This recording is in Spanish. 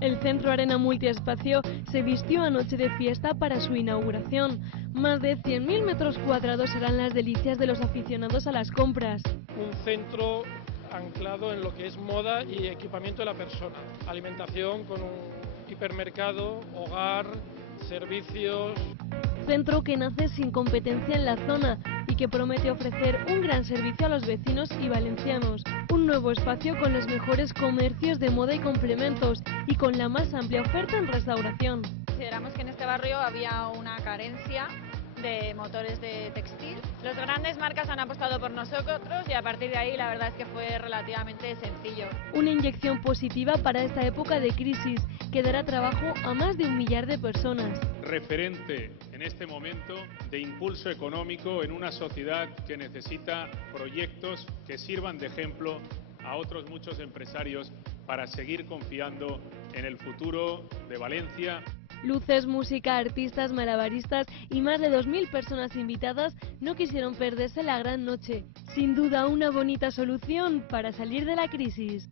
El Centro Arena Multiespacio se vistió anoche de fiesta para su inauguración. Más de 100.000 metros cuadrados serán las delicias de los aficionados a las compras. Un centro anclado en lo que es moda y equipamiento de la persona. Alimentación con un hipermercado, hogar, servicios. Centro que nace sin competencia en la zona y que promete ofrecer un gran servicio a los vecinos y valencianos. Un nuevo espacio con los mejores comercios de moda y complementos y con la más amplia oferta en restauración. Consideramos que en este barrio había una carencia de motores de textil. Las grandes marcas han apostado por nosotros y a partir de ahí la verdad es que fue relativamente sencillo. Una inyección positiva para esta época de crisis que dará trabajo a más de 1 millar de personas. Referente en este momento de impulso económico en una sociedad que necesita proyectos que sirvan de ejemplo a otros muchos empresarios para seguir confiando en el futuro de Valencia. Luces, música, artistas, malabaristas y más de 2.000 personas invitadas no quisieron perderse la gran noche. Sin duda una bonita solución para salir de la crisis.